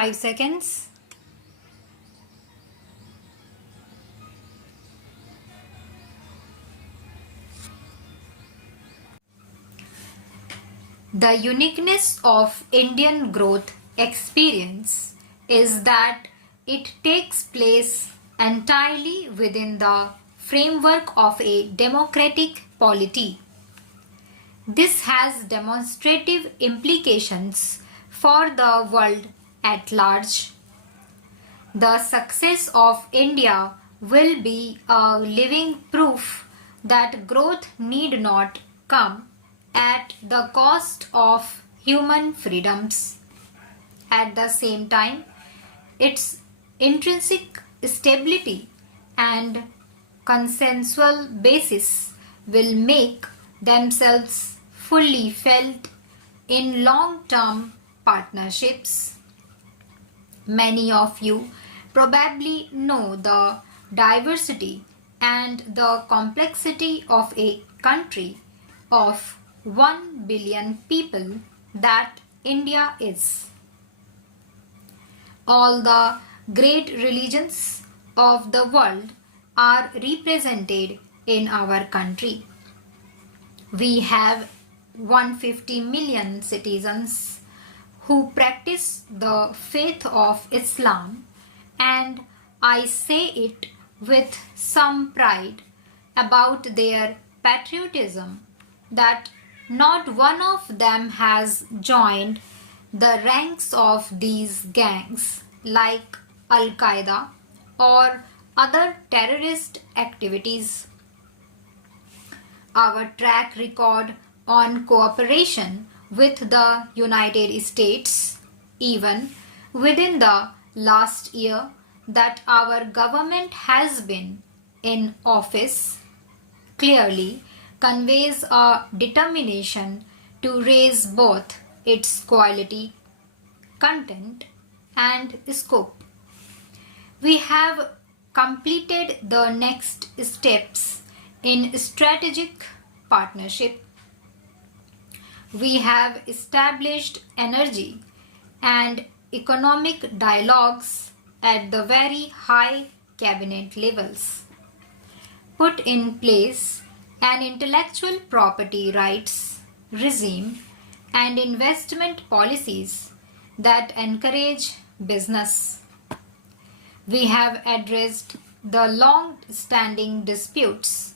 5 seconds. The uniqueness of Indian growth experience is that it takes place entirely within the framework of a democratic polity. This has demonstrative implications for the world at large. The success of India will be a living proof that growth need not come at the cost of human freedoms. At the same time, its intrinsic stability and consensual basis will make themselves fully felt in long-term partnerships. Many of you probably know the diversity and the complexity of a country of 1 billion people that India is. All the great religions of the world are represented in our country. We have 150 million citizens who practice the faith of Islam, and I say it with some pride about their patriotism that not one of them has joined the ranks of these gangs like Al-Qaeda or other terrorist activities. Our track record on cooperation with the United States, even within the last year that our government has been in office, clearly conveys a determination to raise both its quality, content, and scope. We have completed the next steps in strategic partnership. We have established energy and economic dialogues at the very high cabinet levels, put in place an intellectual property rights regime and investment policies that encourage business. We have addressed the long-standing disputes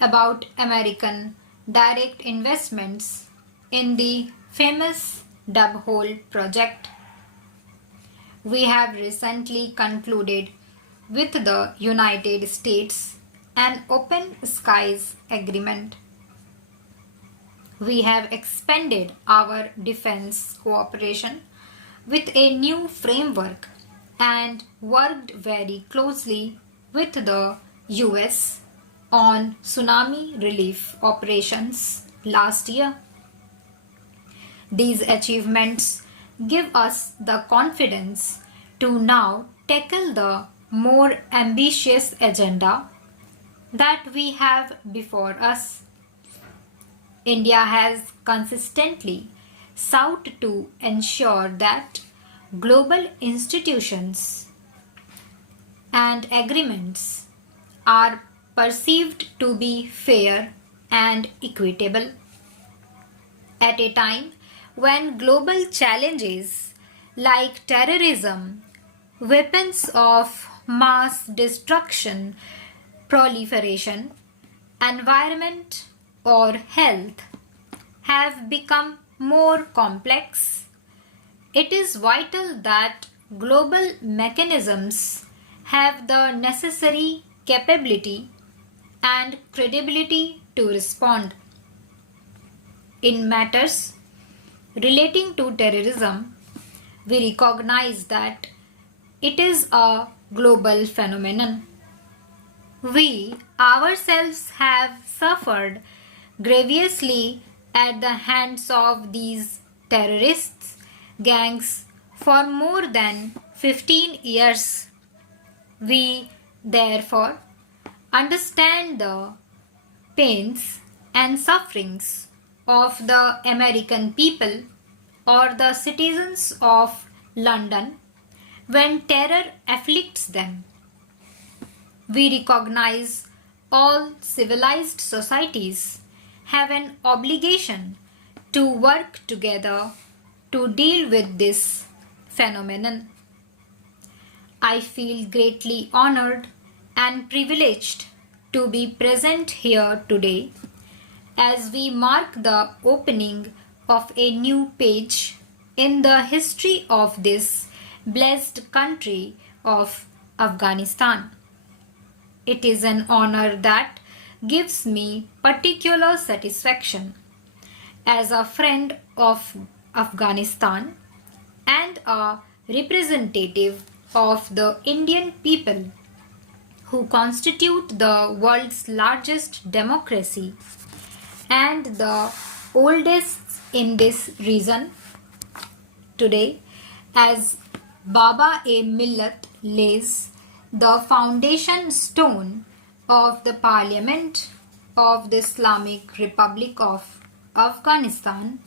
about American direct investments in the famous Dub Hole project. We have recently concluded with the United States an open skies agreement. We have expanded our defense cooperation with a new framework and worked very closely with the US on tsunami relief operations last year. These achievements give us the confidence to now tackle the more ambitious agenda that we have before us. India has consistently sought to ensure that global institutions and agreements are perceived to be fair and equitable. At a time when global challenges like terrorism, weapons of mass destruction, proliferation, environment, or health have become more complex, it is vital that global mechanisms have the necessary capability and credibility to respond. In matters relating to terrorism, we recognize that it is a global phenomenon. We ourselves have suffered grievously at the hands of these terrorists gangs for more than 15 years. We therefore understand the pains and sufferings of the American people or the citizens of London when terror afflicts them. We recognize all civilized societies have an obligation to work together to deal with this phenomenon. I feel greatly honored and privileged to be present here today as we mark the opening of a new page in the history of this blessed country of Afghanistan. It is an honor that gives me particular satisfaction as a friend of Afghanistan and a representative of the Indian people who constitute the world's largest democracy and the oldest in this region. Today, as Baba-e Millat lays the foundation stone of the Parliament of the Islamic Republic of Afghanistan,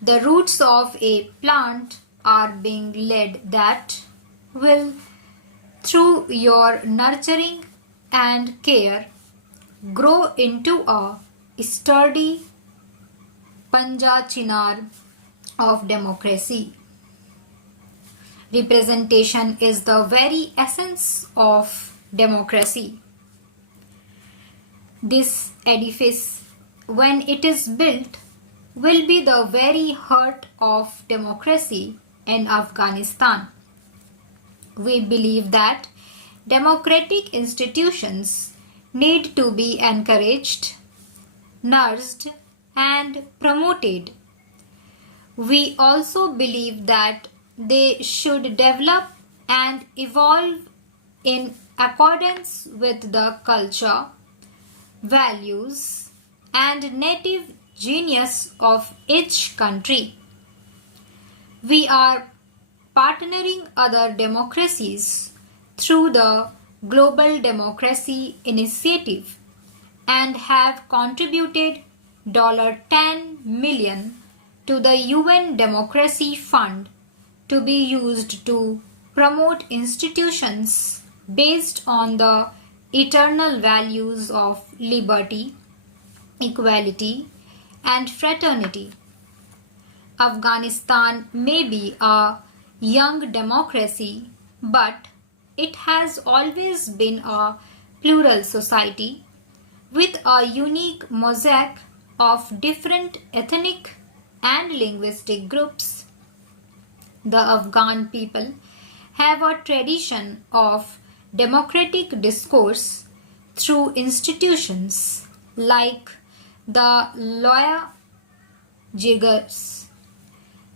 the roots of a plant are being laid that will, through your nurturing and care, grow into a sturdy Panja Chinar of democracy. Representation is the very essence of democracy. This edifice, when it is built, will be the very heart of democracy in Afghanistan. We believe that democratic institutions need to be encouraged, nursed, and promoted. We also believe that they should develop and evolve in accordance with the culture, values, and native genius of each country. We are partnering other democracies through the Global Democracy Initiative and have contributed $10 million to the UN Democracy Fund to be used to promote institutions based on the eternal values of liberty, equality, and fraternity. Afghanistan may be a young democracy, but it has always been a plural society with a unique mosaic of different ethnic and linguistic groups. The Afghan people have a tradition of democratic discourse through institutions like the Loya Jirgas.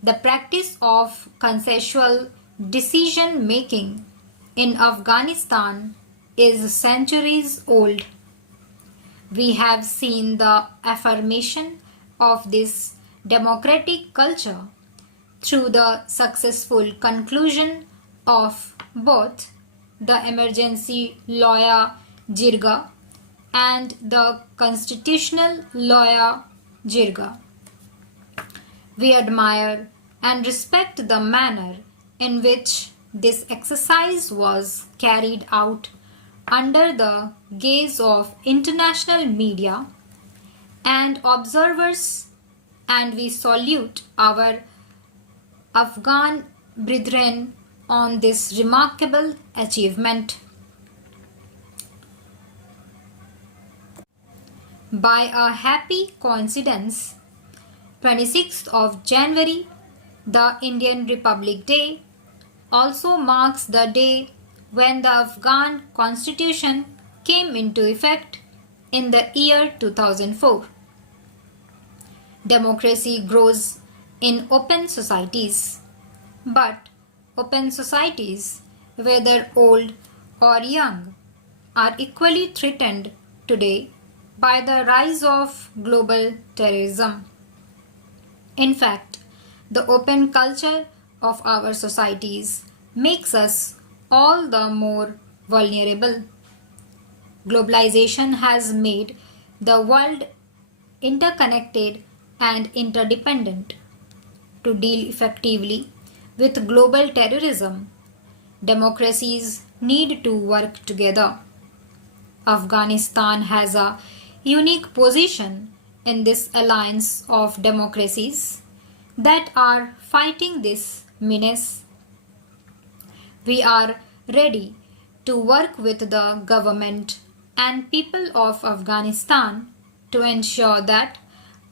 The practice of consensual decision making in Afghanistan is centuries old. We have seen the affirmation of this democratic culture through the successful conclusion of both the emergency Loya Jirga and the constitutional Loya Jirga. We admire and respect the manner in which this exercise was carried out under the gaze of international media and observers, and we salute our Afghan brethren on this remarkable achievement. By a happy coincidence, 26th of January, the Indian Republic Day, also marks the day when the Afghan Constitution came into effect in the year 2004. Democracy grows in open societies, but open societies, whether old or young, are equally threatened today by the rise of global terrorism. In fact, the open culture of our societies makes us all the more vulnerable. Globalization has made the world interconnected and interdependent. To deal effectively with global terrorism, democracies need to work together. Afghanistan has a unique position in this alliance of democracies that are fighting this menace. We are ready to work with the government and people of Afghanistan to ensure that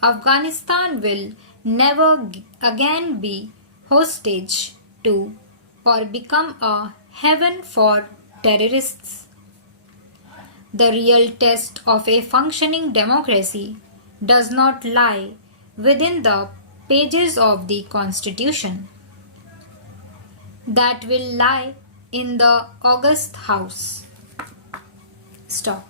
Afghanistan will never again be hostage to or become a haven for terrorists. The real test of a functioning democracy does not lie within the pages of the Constitution. That will lie in the august house. Stop.